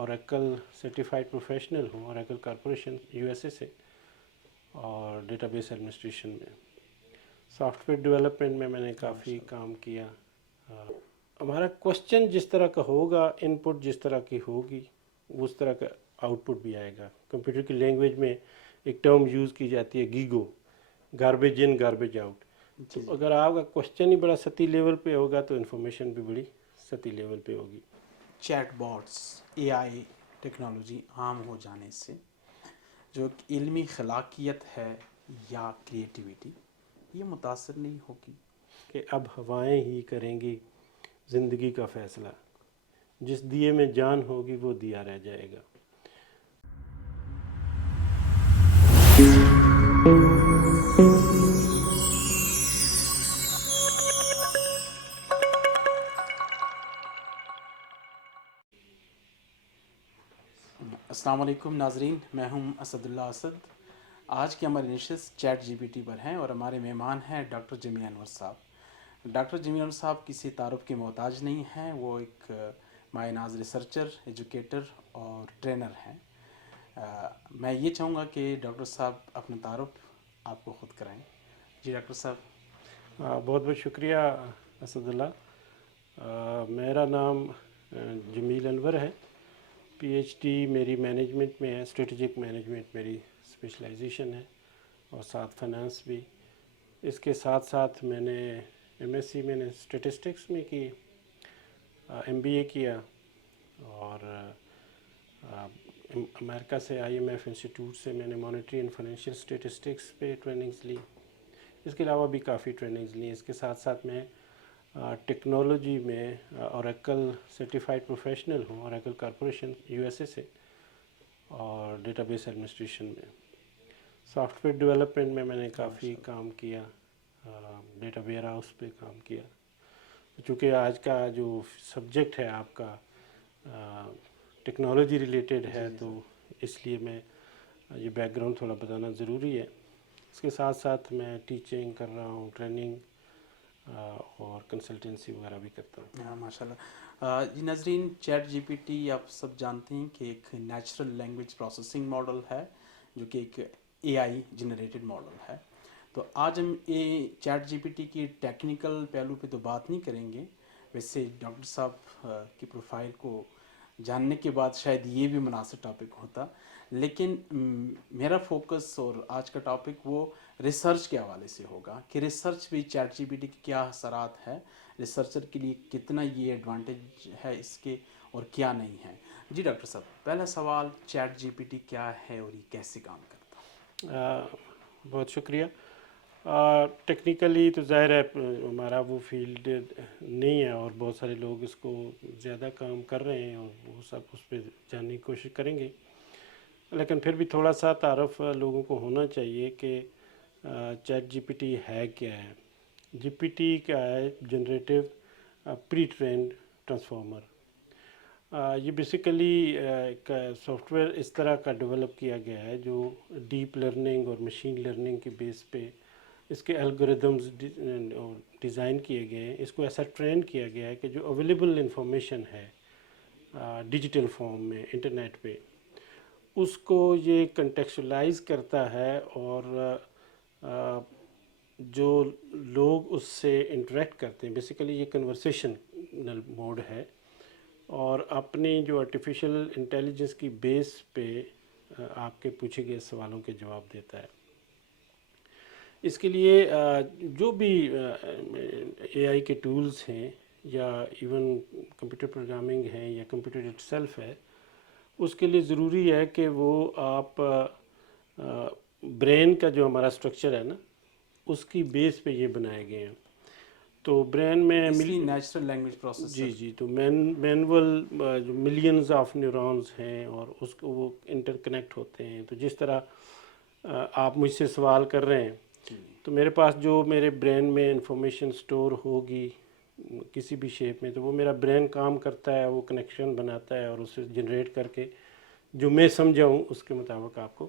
Oracle certified professional ہوں Oracle corporation USA سے، اور ڈیٹا بیس ایڈمنسٹریشن میں سافٹ ویئر ڈیولپمنٹ میں نے کافی کام کیا۔ ہمارا کوشچن جس طرح کا ہوگا، ان پٹ جس طرح کی ہوگی، اس طرح کا آؤٹ پٹ بھی آئے گا۔ کمپیوٹر کی لینگویج میں ایک ٹرم یوز کی جاتی ہے گیگو، گاربیج ان گاربیج آؤٹ۔ تو اگر آپ کا کوشچن ہی بڑا سطحی لیول پہ ہوگا تو انفارمیشن بھی بڑی سطحی لیول پہ ہوگی۔ چیٹ باٹس، AI ٹیکنالوجی عام ہو جانے سے جو ایک علمی خلاقیت ہے یا کریٹیوٹی، یہ متاثر نہیں ہوگی؟ کہ اب ہوائیں ہی کریں گی زندگی کا فیصلہ، جس دیے میں جان ہوگی وہ دیا رہ جائے گا۔ السلام علیکم ناظرین، میں ہوں اسد اللہ اسد۔ آج کی ہماری نشست چیٹ GPT پر ہیں اور ہمارے مہمان ہیں ڈاکٹر جمیل انور صاحب۔ ڈاکٹر جمیل انور صاحب کسی تعارف کے محتاج نہیں ہیں، وہ ایک مایہ ناز ریسرچر، ایجوکیٹر اور ٹرینر ہیں۔ میں یہ چاہوں گا کہ ڈاکٹر صاحب اپنا تعارف آپ کو خود کرائیں۔ جی ڈاکٹر صاحب۔ بہت بہت شکریہ اسد اللہ۔ میرا نام جمیل انور ہے، PhD میری مینجمنٹ میں ہے، اسٹریٹجک مینجمنٹ میری اسپیشلائزیشن ہے، اور ساتھ فائنانس بھی۔ اس کے ساتھ ساتھ میں نے MSc میں نے اسٹیٹسٹکس میں کی، MBA کیا، اور امریکہ سے IMF انسٹیٹیوٹ سے میں نے مانیٹری اینڈ فائنینشیل اسٹیٹسٹکس پہ ٹریننگز لی۔ اس کے علاوہ بھی کافی ٹریننگز لی۔ اس کے ساتھ ساتھ میں ٹیکنالوجی میں اوریکل سرٹیفائڈ پروفیشنل ہوں اوریکل کارپوریشن USA سے، اور ڈیٹا بیس ایڈمنسٹریشن میں سافٹ ویئر ڈیولپمنٹ میں نے کافی کام کیا، ڈیٹا ویئر ہاؤس پہ کام کیا۔ چونکہ آج کا جو سبجیکٹ ہے آپ کا ٹیکنالوجی ریلیٹڈ ہے، تو اس لیے میں یہ بیک گراؤنڈ تھوڑا بتانا ضروری ہے۔ اس کے ساتھ ساتھ میں ٹیچنگ کر رہا ہوں، ٹریننگ اور کنسلٹنسی وغیرہ بھی کرتا ہوں۔ ماشاء اللہ۔ جی ناظرین، چیٹ GPT آپ سب جانتے ہیں کہ ایک نیچرل لینگویج پروسیسنگ ماڈل ہے، جو کہ ایک AI جنریٹڈ ماڈل ہے۔ تو آج ہم چیٹ GPT کی ٹیکنیکل پہلو پہ تو بات نہیں کریں گے، ویسے ڈاکٹر صاحب کی پروفائل کو جاننے کے بعد شاید یہ بھی مناسب ٹاپک ہوتا، لیکن میرا فوکس اور آج کا ٹاپک وہ ریسرچ کے حوالے سے ہوگا کہ ریسرچ بھی چیٹ GPT کے کیا اثرات ہے، ریسرچر کے لیے کتنا یہ ایڈوانٹیج ہے اس کے اور کیا نہیں ہے۔ جی ڈاکٹر صاحب، پہلا سوال، چیٹ GPT کیا ہے اور یہ کیسے کام کرتا ہے؟ بہت شکریہ۔ ٹیکنیکلی تو ظاہر ہے ہمارا وہ فیلڈ نہیں ہے، اور بہت سارے لوگ اس کو زیادہ کام کر رہے ہیں، اور وہ سب اس پہ جاننے کی کوشش کریں گے، لیکن پھر بھی تھوڑا سا تعارف لوگوں کو ہونا چاہیے کہ چیٹ GPT ہے کیا ہے۔ GPT کیا ہے؟ جنریٹیو پری ٹرینڈ ٹرانسفارمر۔ یہ بیسیکلی ایک سافٹ ویئر اس طرح کا ڈیولپ کیا گیا ہے جو ڈیپ لرننگ اور مشین لرننگ کے بیس پہ اس کے الگوریدمز ڈیزائن کیے گئے ہیں۔ اس کو ایسا ٹرین کیا گیا ہے کہ جو اویلیبل انفارمیشن ہے ڈیجیٹل فارم میں انٹرنیٹ پہ، اس کو یہ کنٹیکسچلائز کرتا ہے، اور جو لوگ اس سے انٹریکٹ کرتے ہیں، بیسیکلی یہ کنورسیشنل موڈ ہے، اور اپنی جو آرٹیفیشل انٹیلیجنس کی بیس پہ آپ کے پوچھے گئے سوالوں کے جواب دیتا ہے۔ اس کے لیے جو بھی AI کے ٹولز ہیں، یا ایون کمپیوٹر پروگرامنگ ہے، یا کمپیوٹر اٹ سیلف ہے، اس کے لیے ضروری ہے کہ وہ آپ برین کا جو ہمارا اسٹرکچر ہے نا، اس کی بیس پہ یہ بنائے گئے ہیں۔ تو برین میں نیچرل لینگویج پروسیسر، جی تو مینول جو ملینز آف نیورونز ہیں، اور اس کو وہ انٹر کنیکٹ ہوتے ہیں۔ تو جس طرح آپ مجھ سے سوال کر رہے ہیں، تو میرے پاس جو میرے برین میں انفارمیشن سٹور ہوگی کسی بھی شیپ میں، تو وہ میرا برین کام کرتا ہے، وہ کنیکشن بناتا ہے، اور اسے جنریٹ کر کے جو میں سمجھاؤں اس کے مطابق آپ کو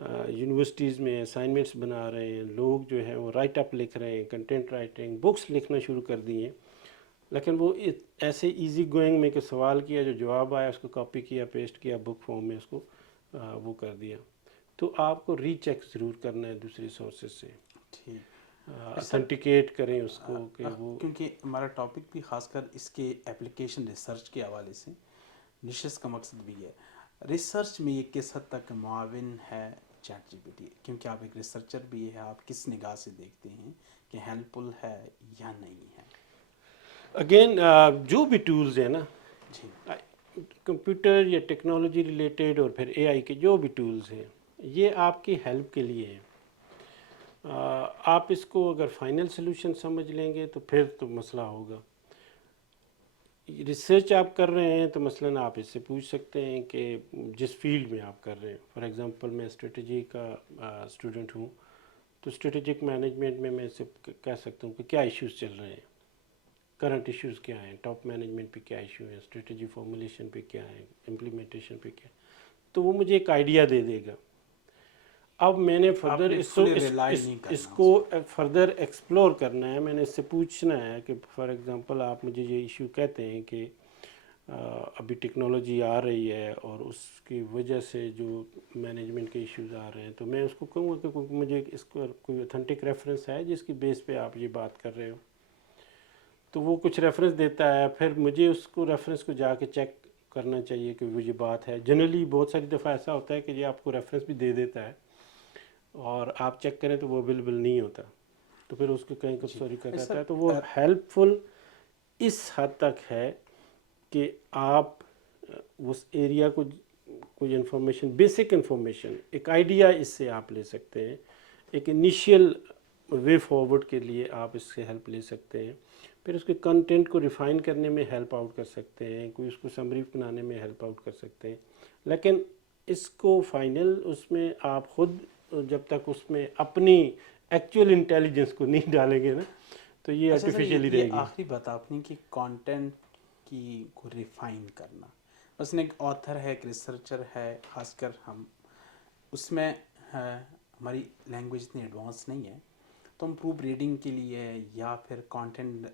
یونیورسٹیز میں اسائنمنٹس بنا رہے ہیں، لوگ جو ہیں وہ رائٹ اپ لکھ رہے ہیں، کنٹینٹ رائٹنگ، بکس لکھنا شروع کر دی ہیں، لیکن وہ ایسے ایزی گوئنگ میں کہ سوال کیا، جو جواب آیا اس کو کاپی کیا، پیسٹ کیا، بک فارم میں اس کو وہ کر دیا. تو آپ کو ری چیک ضرور کرنا ہے دوسری سورسز سے، ٹھیک. اتھینٹیکیٹ کریں اس کو کہ وہ. کیونکہ ہمارا ٹاپک بھی خاص کر اس کے اپلیکیشن ریسرچ کے حوالے سے، نشست کا مقصد بھی ہے ریسرچ میں یہ کس حد تک معاون ہے چیٹ جی پی ٹی، کیونکہ آپ ایک ریسرچر بھی ہے، آپ کس نگاہ سے دیکھتے ہیں کہ ہیلپ فل ہے یا نہیں ہے؟ اگین جو بھی ٹولز ہیں نا، جی کمپیوٹر یا ٹیکنالوجی ریلیٹڈ اور پھر اے آئی کے جو بھی ٹولز ہیں، یہ آپ کی ہیلپ کے لیے ہیں. آپ اس کو اگر فائنل سلوشن سمجھ لیں گے تو پھر تو مسئلہ ہوگا. ریسرچ آپ کر رہے ہیں تو مثلاً آپ اس سے پوچھ سکتے ہیں کہ جس فیلڈ میں آپ کر رہے ہیں، فار ایگزامپل میں اسٹریٹجی کا اسٹوڈنٹ ہوں، تو اسٹریٹجک مینجمنٹ میں اس سے کہہ سکتا ہوں کہ کیا ایشوز چل رہے ہیں، کرنٹ ایشوز کیا ہیں، ٹاپ مینجمنٹ پہ کیا ایشو ہیں، اسٹریٹجی فارمولیشن پہ کیا ہے، امپلیمنٹیشن پہ کیا ہے، تو وہ مجھے ایک آئیڈیا دے دے گا. اب میں نے آپ فردر نے اس فلی ریلائی نہیں اس کرنا کو اس پہ. فردر ایکسپلور کرنا ہے. میں نے اس سے پوچھنا ہے کہ فار ایگزامپل آپ مجھے یہ ایشو کہتے ہیں کہ ابھی ٹیکنالوجی آ رہی ہے اور اس کی وجہ سے جو مینجمنٹ کے ایشوز آ رہے ہیں، تو میں اس کو کہوں گا کہ مجھے اس کو کوئی اوتھینٹک ریفرنس ہے جس کی بیس پہ آپ یہ بات کر رہے ہو. تو وہ کچھ ریفرنس دیتا ہے، پھر مجھے اس کو ریفرنس کو جا کے چیک کرنا چاہیے کہ وہ یہ بات ہے. جنرلی بہت ساری دفعہ ایسا ہوتا ہے کہ یہ آپ کو ریفرنس بھی دے دیتا ہے اور آپ چیک کریں تو وہ اویلیبل نہیں ہوتا، تو پھر اس کو کہیں کب سوری کر سر رہتا ہے. تو وہ ہیلپ فل اس حد تک ہے کہ آپ اس ایریا کو کوئی انفارمیشن، بیسک انفارمیشن، ایک آئیڈیا اس سے آپ لے سکتے ہیں، ایک انیشیل وے فارورڈ کے لیے آپ اس سے ہیلپ لے سکتے ہیں. پھر اس کے کنٹینٹ کو ریفائن کرنے میں ہیلپ آؤٹ کر سکتے ہیں، کوئی اس کو سمری بنانے میں ہیلپ آؤٹ کر سکتے ہیں. لیکن اس کو فائنل اس میں آپ خود جب تک اس میں اپنی ایکچوئل انٹیلیجنس کو نہیں ڈالیں گے نا، تو یہ اچھا سر، آرٹیفیشلی یہ رہے گی. آخری بات آپ نے کہ کانٹینٹ کی کو ریفائن کرنا، بس ایک آتھر ہے، ایک ریسرچر ہے، خاص کر ہم اس میں ہماری لینگویج اتنی ایڈوانس نہیں ہے، تو ہم پروف ریڈنگ کے لیے یا پھر کانٹینٹ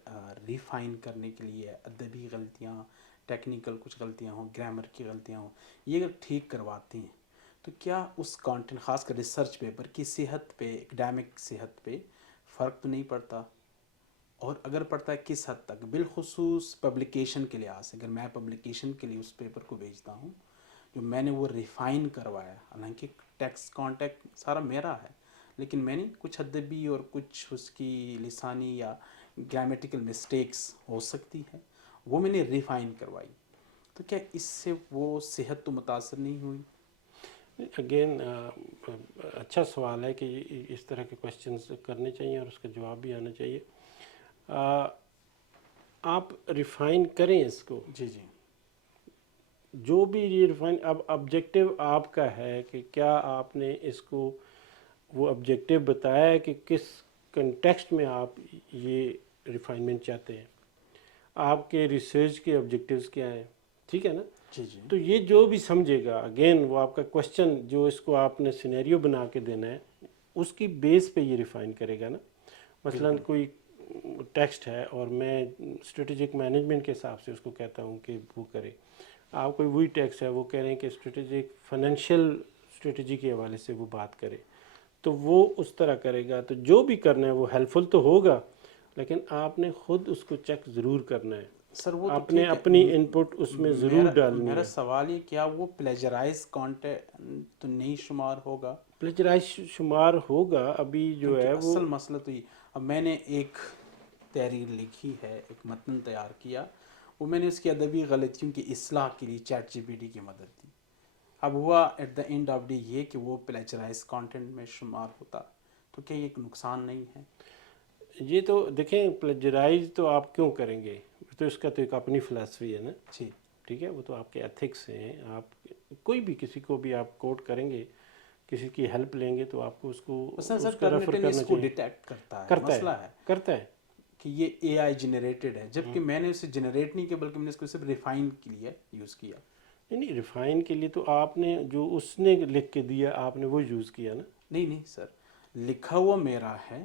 ریفائن کرنے کے لیے ادبی غلطیاں، ٹیکنیکل کچھ غلطیاں ہوں، گرامر کی غلطیاں ہوں، یہ اگر ٹھیک کرواتے ہیں تو کیا اس کانٹینٹ، خاص کر ریسرچ پیپر کی صحت پہ، اکیڈیمک صحت پہ فرق تو نہیں پڑتا؟ اور اگر پڑتا ہے کس حد تک، بالخصوص پبلیکیشن کے لحاظ سے؟ اگر میں پبلیکیشن کے لیے اس پیپر کو بھیجتا ہوں جو میں نے وہ ریفائن کروایا، حالانکہ ٹیکسٹ کانٹیکٹ سارا میرا ہے، لیکن میں نے کچھ ادبی اور کچھ اس کی لسانی یا گرامیٹیکل مسٹیکس ہو سکتی ہے، وہ میں نے ریفائن کروائی، تو کیا اس سے وہ صحت تو متاثر نہیں ہوئی؟ اگین اچھا سوال ہے کہ اس طرح کے کوشچنز کرنے چاہیے اور اس کا جواب بھی آنا چاہیے. آپ ریفائن کریں اس کو، جی جی جو بھی یہ ریفائن، اب آبجیکٹیو آپ کا ہے کہ کیا آپ نے اس کو وہ آبجیکٹیو بتایا ہے کہ کس کنٹیکسٹ میں آپ یہ ریفائنمنٹ چاہتے ہیں، آپ کے ریسرچ کے آبجیکٹیوز کیا ہیں، ٹھیک ہے نا. جی جی تو یہ جو بھی سمجھے گا، اگین وہ آپ کا کوشچن جو اس کو آپ نے سینیریو بنا کے دینا ہے، اس کی بیس پہ یہ ریفائن کرے گا نا. مثلا بالکل. کوئی ٹیکسٹ ہے اور میں اسٹریٹجک مینجمنٹ کے حساب سے اس کو کہتا ہوں کہ وہ کرے، آپ کوئی وہی ٹیکسٹ ہے وہ کہہ رہے ہیں کہ اسٹریٹجک فائنینشیل اسٹریٹجی کے حوالے سے وہ بات کرے، تو وہ اس طرح کرے گا. تو جو بھی کرنا ہے وہ ہیلپ فل تو ہوگا، لیکن آپ نے خود اس کو چیک ضرور کرنا ہے، سر وہ تو آپ نے ٹھیک ہے، اپنی ان پٹ اس میں ضرور ڈالنی میرا ہے. سوال یہ، کیا وہ پلیجرائز کانٹینٹ تو نہیں شمار ہوگا؟ پلیجرائز شمار ہوگا. ابھی جو کیونکہ ہے وہ اصل مسئلہ تو یہ، اب میں نے ایک تحریر لکھی ہے، ایک متن تیار کیا، وہ میں نے اس کی ادبی غلطیوں کی اصلاح کے لیے چیٹ جی پی ٹی کی مدد دی. اب ہوا at the end of day یہ کہ وہ پلیجرائز کانٹینٹ میں شمار ہوتا، تو کیا یہ ایک نقصان نہیں ہے؟ یہ تو دیکھیں، پلیجرائز تو آپ کیوں کریں گے، تو اس کا تو ایک اپنی فلاسفی ہے نا، جی ٹھیک ہے، وہ تو آپ کے ایتھکس ہیں. آپ کوئی بھی کسی کو بھی آپ کوٹ کریں گے، کسی کی ہیلپ لیں گے تو آپ کو اس کو مثلا سر اس کا ریفر ٹرنیٹن اس کرنا کو چاہیے. ڈیٹیکٹ کرتا ہے، کرتا مسئلہ ہے ہے کرتا ہے کہ یہ اے آئی جنریٹڈ ہے، جبکہ میں نے اسے جنریٹ نہیں کیا بلکہ میں نے اس کو صرف ریفائن کے لیے یوز کیا. نہیں ریفائن کے لیے تو آپ نے جو اس نے لکھ کے دیا آپ نے وہ یوز کیا نا. نہیں نہیں سر، لکھا ہوا میرا ہے.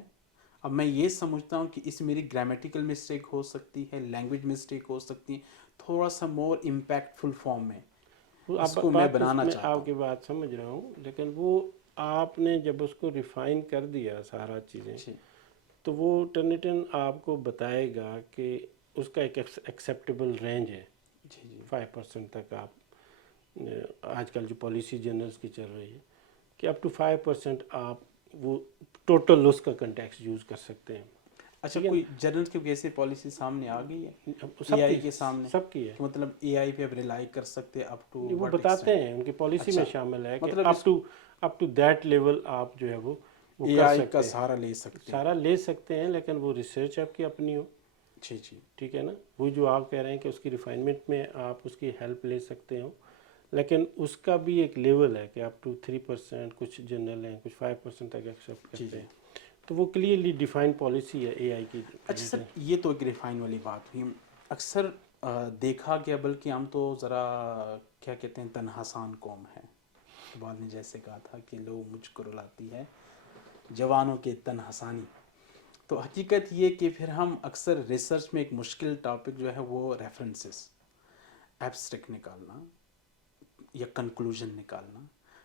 اب میں یہ سمجھتا ہوں کہ اس میری گرامیٹیکل مسٹیک ہو سکتی ہے، لینگویج مسٹیک ہو سکتی ہے، تھوڑا سا مور امپیکٹفل فارم میں وہ اس آپ کو میں بات تو بنانا میں چاہتا آپ ہوں. کی بات سمجھ رہا ہوں، لیکن وہ آپ نے جب اس کو ریفائن کر دیا سارا چیزیں جی تو وہ ٹرنیٹن آپ کو بتائے گا کہ اس کا ایک ایکسیپٹیبل رینج ہے. جی جی 5% تک آپ آج کل جو پالیسی جنرلز کی چل رہی ہے کہ اپ ٹو 5% آپ وہ ٹوٹل اس کا کنٹیکس یوز کر سکتے ہیں. اچھا، ٹھیک ہے کوئی جرنل کی ایسی پالیسی سامنے آ گئی ہے نا، اے سب آئی کی کے سامنے سب کی ہے. کہ مطلب اے آئی پہ اب ریلائی کر سکتے اپ ٹو وہ وٹ بتاتے ایکسٹینٹ؟ ہیں ان کی پالیسی میں اچھا، شامل ہے کہ مطلب اس اپ ٹو دیٹ لیول آپ جو ہے وہ اے کر آئی کا سکتے ہیں. سہارا لے سکتے ہیں. سارا لے سکتے ہیں لیکن وہ ریسرچ آپ کی اپنی ہو. جی جی ٹھیک ہے نا، وہ جو آپ کہہ رہے ہیں کہ اس کی ریفائنمنٹ میں آپ اس کی ہیلپ لے سکتے ہو، لیکن اس کا بھی ایک لیول ہے کہ اپ ٹو 3%، کچھ جنرل ہیں کچھ 5% تک ایکسیپٹ جی کرتے جی. ہیں. تو وہ کلیئرلی ڈیفائن پالیسی ہے اے آئی کی. اچھا سر، یہ تو ایک ریفائن والی بات ہوئی. اکثر دیکھا گیا، بلکہ ہم تو ذرا کیا کہتے ہیں تنہا سان قوم ہے. اقبال نے جیسے کہا تھا کہ لو مجھ کو رلاتی ہے جوانوں کے تنہا سانی. تو حقیقت یہ کہ پھر ہم اکثر ریسرچ میں ایک مشکل ٹاپک جو ہے وہ ریفرنسز، ایبسٹریکٹ نکالنا یا کنکلوژن نکالنا،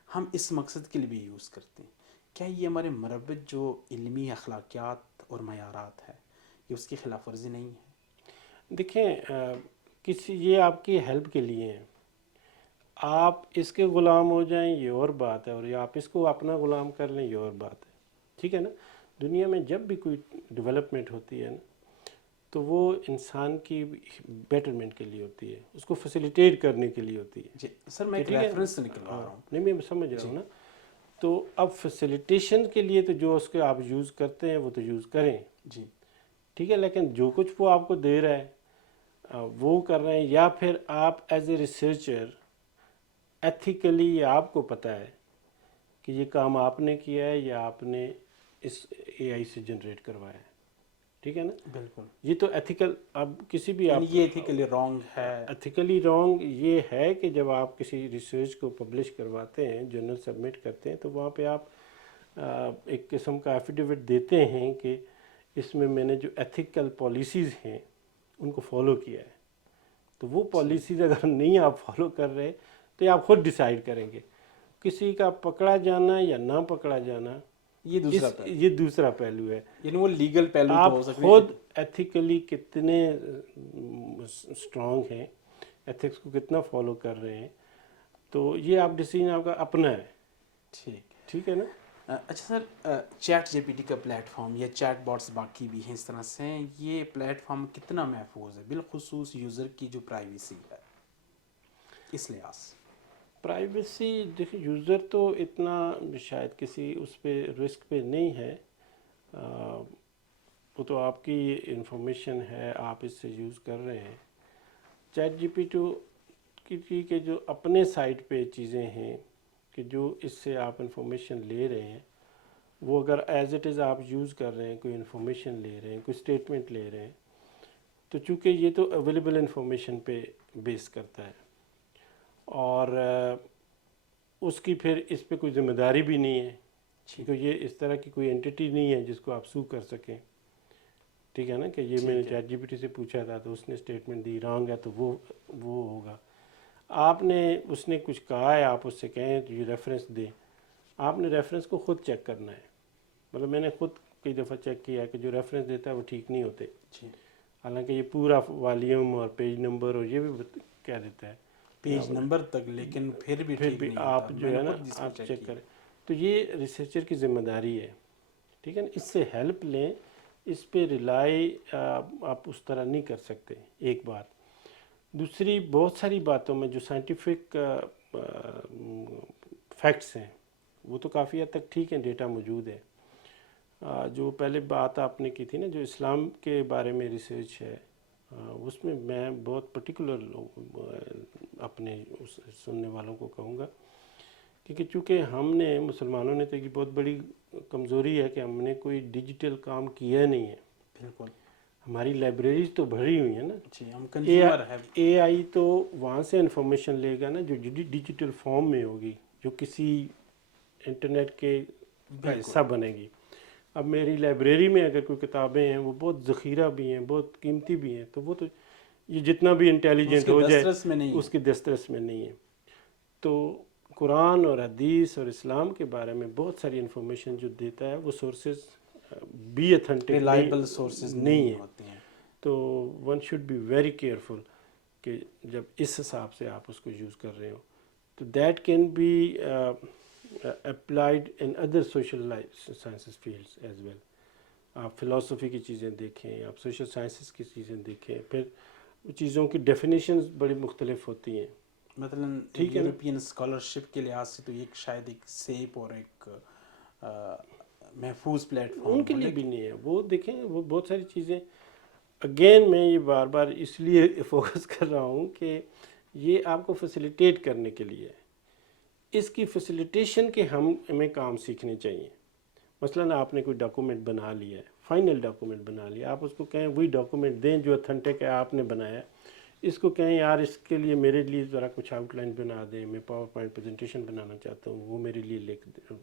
ہم اس مقصد کے لیے بھی یوز کرتے ہیں. کیا یہ ہمارے مربوط جو علمی اخلاقیات اور معیارات ہے یہ اس کی خلاف ورزی نہیں ہے؟ دیکھیں یہ آپ کی ہیلپ کے لیے ہیں. آپ اس کے غلام ہو جائیں یہ اور بات ہے، اور یا آپ اس کو اپنا غلام کر لیں یہ اور بات ہے. ٹھیک ہے نا. دنیا میں جب بھی کوئی ڈیولپمنٹ ہوتی ہے نا تو وہ انسان کی بیٹرمنٹ کے لیے ہوتی ہے، اس کو فیسیلیٹیٹ کرنے کے لیے ہوتی ہے. جی سر، میں کہ ایک ٹھیک ہے، ریفرنس نکلوا ہاں رہا ہوں. نہیں میں سمجھ رہا جی ہوں نا. تو اب فیسیلیٹیشن کے لیے تو جو اس کے آپ یوز کرتے ہیں وہ تو یوز کریں. جی ٹھیک ہے، لیکن جو کچھ وہ آپ کو دے رہا ہے وہ کر رہے ہیں، یا پھر آپ ایز اے ریسرچر ایتھیکلی یہ آپ کو پتہ ہے کہ یہ کام آپ نے کیا ہے یا آپ نے اس اے آئی سے جنریٹ کروایا ہے. ٹھیک ہے نا. بالکل. یہ تو ایتھیکل، اب کسی بھی یعنی آپ یہ ایتھیکلی رانگ ہے. ایتھیکلی رانگ یہ ہے کہ جب آپ کسی ریسرچ کو پبلش کرواتے ہیں، جرنل سبمٹ کرتے ہیں، تو وہاں پہ آپ ایک قسم کا ایفیڈیوٹ دیتے ہیں کہ اس میں نے جو ایتھیکل پالیسیز ہیں ان کو فالو کیا ہے. تو وہ پالیسیز اگر نہیں آپ فالو کر رہے تو یہ آپ خود ڈیسائیڈ کریں گے. کسی کا پکڑا جانا یا نہ پکڑا جانا یہ دوسرا پہلو، یہ دوسرا پہلو ہے. یعنی وہ لیگل پہلو تو ہو آپ سکتے ہیں. خود ایتھیکلی کتنے اسٹرانگ ہیں، ایتھکس کو کتنا فالو کر رہے ہیں، تو یہ آپ ڈیسیجن آپ کا اپنا ہے. ٹھیک. ٹھیک ہے نا. اچھا سر، چیٹ جے پی ٹی کا پلیٹ فارم یا چیٹ باٹس باقی بھی ہیں اس طرح سے، یہ پلیٹ فارم کتنا محفوظ ہے بالخصوص یوزر کی جو پرائیویسی ہے اس لحاظ سے؟ پرائیویسی دیکھیں، یوزر تو اتنا شاید کسی اس پہ رسک پہ نہیں ہے. وہ تو آپ کی انفارمیشن ہے، آپ اس سے یوز کر رہے ہیں. چیٹ جی پی ٹی کے جو اپنے سائٹ پہ چیزیں ہیں کہ جو اس سے آپ انفارمیشن لے رہے ہیں، وہ اگر ایز اٹ از آپ یوز کر رہے ہیں، کوئی انفارمیشن لے رہے ہیں، کوئی اسٹیٹمنٹ لے رہے ہیں، تو چونکہ یہ تو اویلیبل انفارمیشن پہ بیس کرتا ہے، اور اس کی پھر اس پہ کوئی ذمہ داری بھی نہیں ہے، کیونکہ یہ اس طرح کی کوئی انٹیٹی نہیں ہے جس کو آپ سو کر سکیں. ٹھیک ہے نا، کہ یہ میں نے ٹھیک ہے. چیٹ جی پی ٹی سے پوچھا تھا تو اس نے اسٹیٹمنٹ دی، رانگ ہے تو وہ ہوگا. آپ نے اس نے کچھ کہا ہے، آپ اس سے کہیں تو یہ ریفرنس دیں. آپ نے ریفرنس کو خود چیک کرنا ہے. مطلب میں نے خود کئی دفعہ چیک کیا ہے کہ جو ریفرنس دیتا ہے وہ ٹھیک نہیں ہوتے، جی. حالانکہ یہ پورا والیوم اور پیج نمبر اور یہ بھی کہہ دیتا ہے. پیج نمبر تک، لیکن پھر بھی ٹھیک نہیں آپ ہوتا. میں جو نے ہے نا خود اس کو آپ چیک چیک کیا. کریں. تو یہ ریسرچر کی ذمہ داری ہے. ٹھیک ہے نا، اس سے ہیلپ لیں، اس پہ ریلائی آپ اس طرح نہیں کر سکتے. ایک بات. دوسری، بہت ساری باتوں میں جو سائنٹیفک فیکٹس ہیں وہ تو کافی حد تک ٹھیک ہیں، ڈیٹا موجود ہے. جو پہلے بات آپ نے کی تھی نا، جو اسلام کے بارے میں ریسرچ ہے، اس میں میں بہت پرٹیکولر اپنے سننے والوں کو کہوں گا، کیونکہ چونکہ ہم نے مسلمانوں نے تو یہ بہت بڑی کمزوری ہے کہ ہم نے کوئی ڈیجیٹل کام کیا نہیں ہے. بالکل. ہماری لائبریریز تو بھری ہوئی ہیں نا. جی ہم کنزیومر ہے. اے آئی تو وہاں سے انفارمیشن لے گا نا جو ڈیجیٹل فارم میں ہوگی, جو کسی انٹرنیٹ کے کا حصہ بنے گی. اب میری لائبریری میں اگر کوئی کتابیں ہیں وہ بہت ذخیرہ بھی ہیں, بہت قیمتی بھی ہیں, تو وہ تو یہ جتنا بھی انٹیلیجنٹ ہو جائے دسترس میں نہیں اس کی دسترس میں نہیں ہے. تو قرآن اور حدیث اور اسلام کے بارے میں بہت ساری انفارمیشن جو دیتا ہے وہ سورسز بھی اتھینٹک ریلائبل سورسز نہیں ہیں. ہوتے ہیں. تو one should be very careful کہ جب اس حساب سے آپ اس کو یوز کر رہے ہو تو that can be applied in other social sciences fields as well. آپ فلاسفی کی چیزیں دیکھیں, آپ سوشل سائنسز کی چیزیں دیکھیں, پھر چیزوں کی ڈیفینیشنز بڑی مختلف ہوتی ہیں. مثلاً یورپین اسکالرشپ کے لحاظ سے تو ایک شاید ایک سیف اور ایک محفوظ پلیٹ فارم ان کے لیے بھی نہیں ہے. وہ دیکھیں وہ بہت ساری چیزیں, اگین میں یہ بار بار اس لیے فوکس کر رہا ہوں کہ یہ آپ کو فیسیلیٹیٹ کرنے کے لیے, اس کی فیسیلیٹیشن کے ہمیں کام سیکھنے چاہیے. مثلاً آپ نے کوئی ڈاکومنٹ بنا لیا ہے, فائنل ڈاکومنٹ بنا لیا, آپ اس کو کہیں وہی ڈاکومنٹ دیں جو اتھینٹک ہے آپ نے بنایا. اس کو کہیں یار اس کے لیے میرے لیے ذرا کچھ آؤٹ لائن بنا دیں, میں پاور پوائنٹ پریزنٹیشن بنانا چاہتا ہوں, وہ میرے لیے لکھ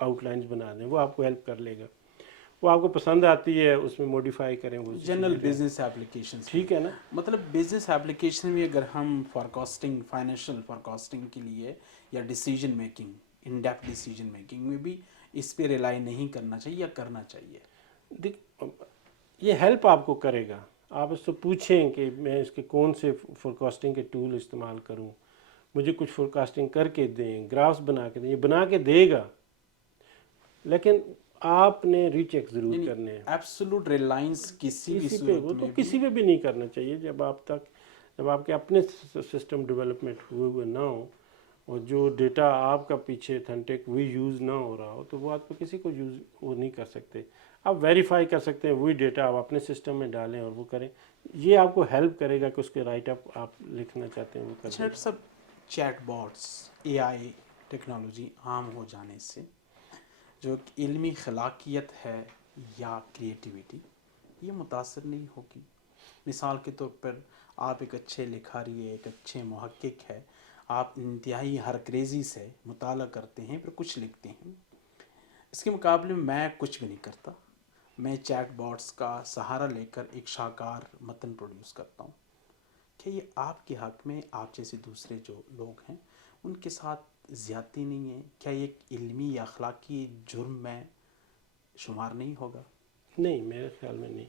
آؤٹ لائنز بنا دیں. وہ آپ کو ہیلپ کر لے گا, وہ آپ کو پسند آتی ہے اس میں موڈیفائی کریں وہ جنرل بزنس ایپلیکیشنس. ٹھیک ہے نا. مطلب بزنس ایپلیکیشن میں اگر ہم فارکاسٹنگ فائنینشیل فارکاسٹنگ کے لیے یا decision making in depth decision making میں بھی اس پہ ریلائی نہیں کرنا چاہیے یا کرنا چاہیے. یہ ہیلپ آپ کو کرے گا. آپ اس سے پوچھیں کہ میں اس کے کون سے فورکاسٹنگ کے ٹول استعمال کروں, مجھے کچھ فورکاسٹنگ کر کے دیں, گرافس بنا کے دیں. یہ بنا کے دے گا, لیکن آپ نے ری چیک ضرور کرنے ہیں. ایبسولوٹ ریلائنس کسی بھی اسی پہ صورت وہ تو میں کسی پہ بھی نہیں کرنا چاہیے جب آپ کے اپنے سسٹم ڈیولپمنٹ ہوئے نہ ہو اور جو ڈیٹا آپ کا پیچھے اتھینٹک وہی یوز نہ ہو رہا ہو, تو وہ آپ کو کسی کو یوز وہ نہیں کر سکتے. آپ ویریفائی کر سکتے ہیں وہی ڈیٹا آپ اپنے سسٹم میں ڈالیں اور وہ کریں. یہ آپ کو ہیلپ کرے گا کہ اس کے رائٹ اپ آپ لکھنا چاہتے ہیں وہ کر دیں. سب چیٹ باٹس اے آئی ٹیکنالوجی عام ہو جانے سے جو علمی خلاقیت ہے یا کریٹیوٹی یہ متاثر نہیں ہوگی. مثال کے طور پر آپ ایک اچھے لکھاری ہے, ایک اچھے محقق ہے, آپ انتہائی ہرکریزی سے مطالعہ کرتے ہیں پھر کچھ لکھتے ہیں. اس کے مقابلے میں کچھ بھی نہیں کرتا, میں چیٹ باٹس کا سہارا لے کر ایک شاہکار متن پروڈیوس کرتا ہوں. کیا یہ آپ کے حق میں آپ جیسے دوسرے جو لوگ ہیں ان کے ساتھ زیادتی نہیں ہے؟ کیا یہ ایک علمی یا اخلاقی جرم میں شمار نہیں ہوگا؟ نہیں, میرے خیال میں نہیں.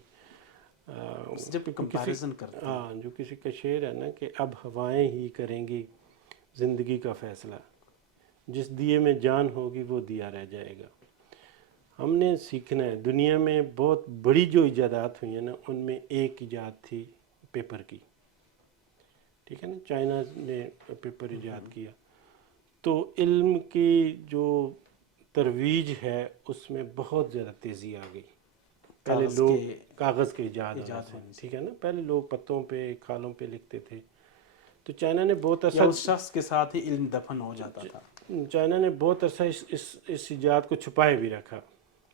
جب کمپیریزن کرتے ہیں. ہاں, جو کسی کا شعر ہے نا کہ اب ہوائیں ہی کریں گی زندگی کا فیصلہ, جس دیے میں جان ہوگی وہ دیا رہ جائے گا. ہم نے سیکھنا ہے. دنیا میں بہت بڑی جو ایجادات ہوئی ہیں نا ان میں ایک ایجاد تھی پیپر کی. ٹھیک ہے نا, چائنا نے پیپر ایجاد کیا. تو علم کی جو ترویج ہے اس میں بہت زیادہ تیزی آ گئی. پہلے لوگ کاغذ کے ایجاد ہونے سے, ٹھیک ہے نا, پہلے لوگ پتوں پہ کھالوں پہ لکھتے تھے. تو چائنا نے بہت عرصہ, یا اس شخص کے ساتھ ہی علم دفن ہو جاتا تھا. چائنا نے بہت عرصہ اس ایجاد کو چھپائے بھی رکھا,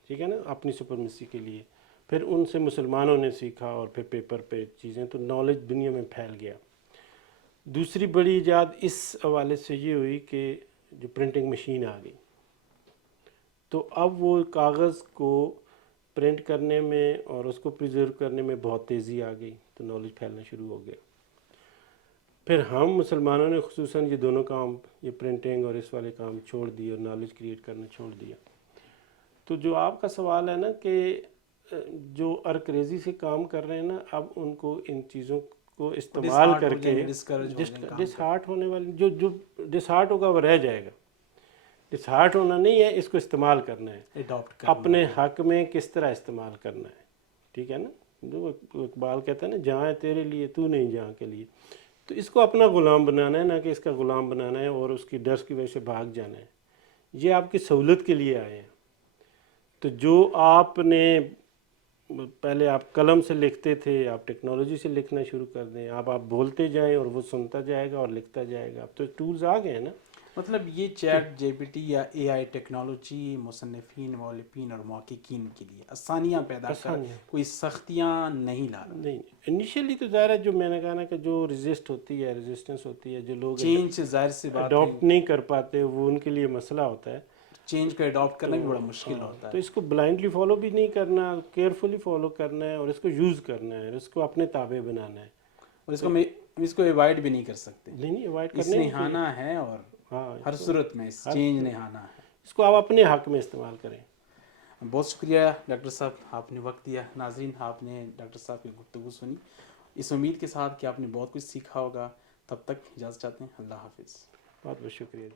ٹھیک ہے نا, اپنی سپرمیسی کے لیے. پھر ان سے مسلمانوں نے سیکھا اور پھر پیپر پہ چیزیں, تو نالج دنیا میں پھیل گیا. دوسری بڑی ایجاد اس حوالے سے یہ ہوئی کہ جو پرنٹنگ مشین آ گئی, تو اب وہ کاغذ کو پرنٹ کرنے میں اور اس کو پریزرو کرنے میں بہت تیزی آ گئی, تو نالج پھیلنا شروع ہو گیا. پھر ہم مسلمانوں نے خصوصاً یہ دونوں کام, یہ پرنٹنگ اور اس والے کام چھوڑ دیے اور نالج کریٹ کرنا چھوڑ دیا. تو جو آپ کا سوال ہے نا کہ جو ارکریزی سے کام کر رہے ہیں نا, اب ان کو ان چیزوں کو استعمال کر کے ڈس ہارٹ ہونے والی جو ڈس ہارٹ ہوگا وہ رہ جائے گا. ڈس ہارٹ ہونا نہیں ہے, اس کو استعمال کرنا ہے, اپنے حق میں کس طرح استعمال کرنا ہے. ٹھیک ہے نا, جو اقبال کہتا ہے نا, جہاں ہے تیرے لیے تو نہیں جہاں کے لیے. تو اس کو اپنا غلام بنانا ہے, نہ کہ اس کا غلام بنانا ہے اور اس کی ڈر کی وجہ سے بھاگ جانا ہے. یہ آپ کی سہولت کے لیے آئے ہیں. تو جو آپ نے پہلے آپ قلم سے لکھتے تھے, آپ ٹیکنالوجی سے لکھنا شروع کر دیں. آپ بولتے جائیں اور وہ سنتا جائے گا اور لکھتا جائے گا. اب تو ٹولز آ گئے ہیں نا. مطلب یہ چیٹ جے پی ٹی یا اے آئی ٹیکنالوجی مصنفین مؤلفین اور محققین کے لیے آسانیاں پیدا کر آسانیاں۔ کوئی سختیاں نہیں لا رہا. نہیں انیشیلی تو ظاہر ہے جو میں نے کہا نا کہ جو ریزسٹنس ہوتی ہے جو لوگ چینج سے ظاہر سی بات ہے اڈاپٹ نہیں کر پاتے وہ ان کے لیے مسئلہ ہوتا ہے. چینج کو اڈاپٹ کرنا بھی بڑا مشکل ہوتا تو ہے. اس کو بلائنڈلی فالو بھی نہیں کرنا، کیئرفلی فالو کرنا ہے اور اس کو یوز کرنا ہے، اس کو اپنے تابع بنانا ہے. اور اس کو اوائڈ بھی نہیں کر سکتے. نہیں اوائڈ اس کرنے نے آنا ہے اور ہاں ہر صورت میں اس چینج نے آنا ہے. اس کو آپ اپنے حق میں استعمال کریں. بہت شکریہ ڈاکٹر صاحب، آپ نے وقت دیا. ناظرین، آپ نے ڈاکٹر صاحب کی گفتگو سنی، اس امید کے ساتھ کہ آپ نے بہت کچھ سیکھا ہوگا. تب تک اجازت چاہتے ہیں. اللہ حافظ. بہت بہت شکریہ.